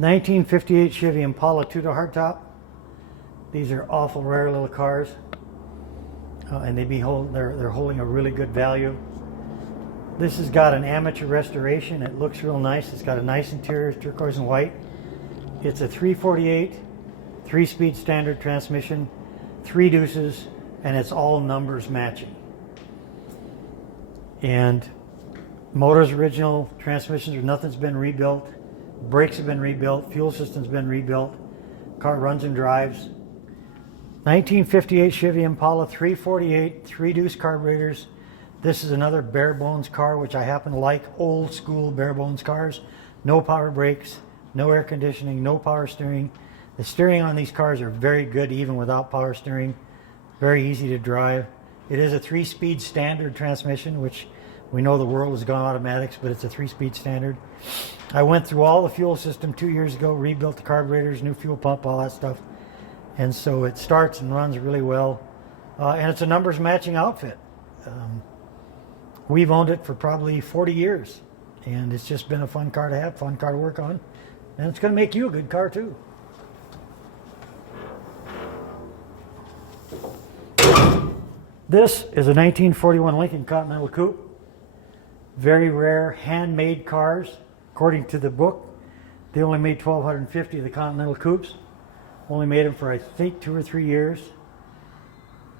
1958 Chevy Impala 2-door hardtop. These are awful rare little cars, and they're holding a really good value. This has got an amateur restoration. It looks real nice. It's got a nice interior, turquoise and white. It's a 348, 3-speed standard transmission, 3 deuces, and it's all numbers matching. And motor's original, transmissions are nothing's been rebuilt, brakes have been rebuilt, fuel system's been rebuilt, car runs and drives. 1958 Chevy Impala 348, 3-deuce carburetors. This is another bare bones car, which I happen to like, old school bare bones cars. No power brakes, no air conditioning, no power steering. The steering on these cars are very good even without power steering. Very easy to drive. It is a 3-speed standard transmission, which we know the world has gone automatics, but it's a 3-speed standard. I went through all the fuel system 2 years ago, rebuilt the carburetors, new fuel pump, all that stuff. And so it starts and runs really well. And it's a numbers matching outfit. We've owned it for probably 40 years. And it's just been a fun car to have, fun car to work on. And it's going to make you a good car too. This is a 1941 Lincoln Continental Coupe. Very rare handmade cars. According to the book, they only made 1,250 of the Continental Coupes. Only made them for, I think, 2 or 3 years.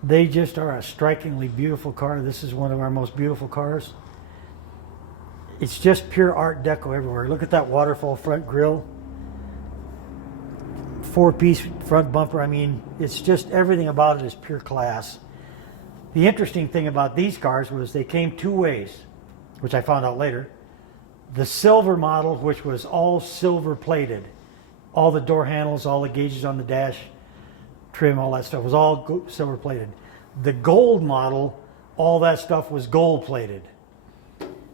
They just are a strikingly beautiful car. This is one of our most beautiful cars. It's just pure Art Deco everywhere. Look at that waterfall front grille. 4-piece front bumper. I mean, it's just everything about it is pure class. The interesting thing about these cars was they came 2 ways, which I found out later. The silver model, which was all silver plated. All the door handles, all the gauges on the dash, trim, all that stuff was all silver plated. The gold model, all that stuff was gold plated.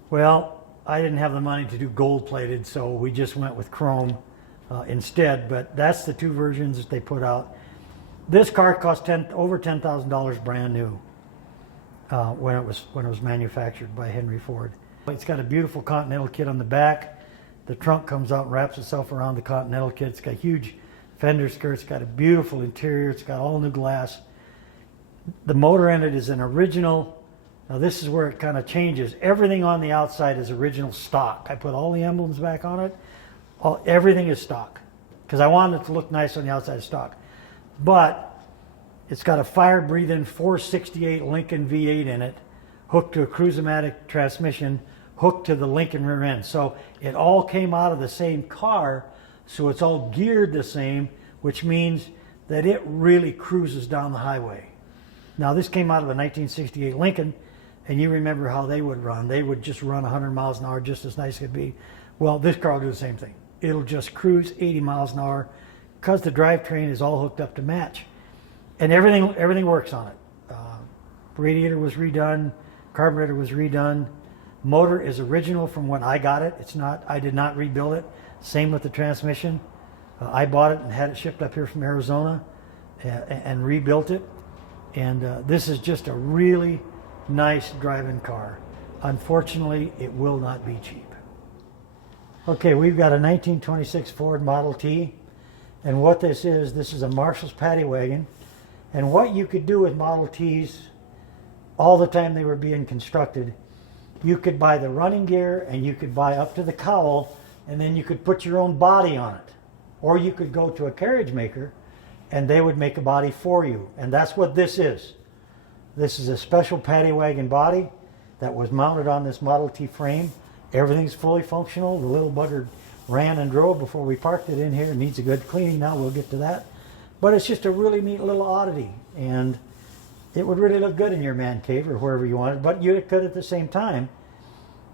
Well, I didn't have the money to do gold plated, so we just went with chrome instead, but that's the 2 versions that they put out. This car cost over $10,000 brand new when it was manufactured by Henry Ford. It's got a beautiful Continental kit on the back. The trunk comes out and wraps itself around the Continental kit. It's got huge fender skirts. It's got a beautiful interior. It's got all new glass. The motor in it is an original. Now this is where it kind of changes. Everything on the outside is original stock. I put all the emblems back on it. Everything is stock because I wanted it to look nice on the outside of stock. But it's got a fire-breathing 468 Lincoln V8 in it, hooked to a Cruise-O-Matic transmission, hooked to the Lincoln rear end. So it all came out of the same car, so it's all geared the same, which means that it really cruises down the highway. Now this came out of a 1968 Lincoln, and you remember how they would run. They would just run 100 miles an hour just as nice as it could be. Well, this car will do the same thing. It'll just cruise 80 miles an hour because the drivetrain is all hooked up to match. And everything works on it. Radiator was redone, carburetor was redone. Motor is original from when I got it. I did not rebuild it. Same with the transmission. I bought it and had it shipped up here from Arizona and rebuilt it. And this is just a really nice driving car. Unfortunately, it will not be cheap. Okay, we've got a 1926 Ford Model T. And what this is a Marshall's Paddy wagon. And what you could do with Model Ts all the time they were being constructed, you could buy the running gear and you could buy up to the cowl, and then you could put your own body on it. Or you could go to a carriage maker and they would make a body for you. And that's what this is. This is a special paddy wagon body that was mounted on this Model T frame. Everything's fully functional. The little bugger ran and drove before we parked it in here. It needs a good cleaning now. We'll get to that. But it's just a really neat little oddity. And it would really look good in your man cave or wherever you wanted. But you could at the same time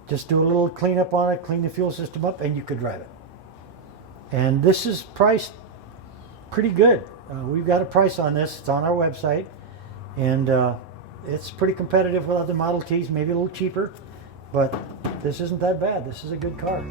just do a little cleanup on it, clean the fuel system up, and you could drive it. And this is priced pretty good. We've got a price on this. It's on our website. And it's pretty competitive with other Model Ts, maybe a little cheaper. But this isn't that bad. This is a good car.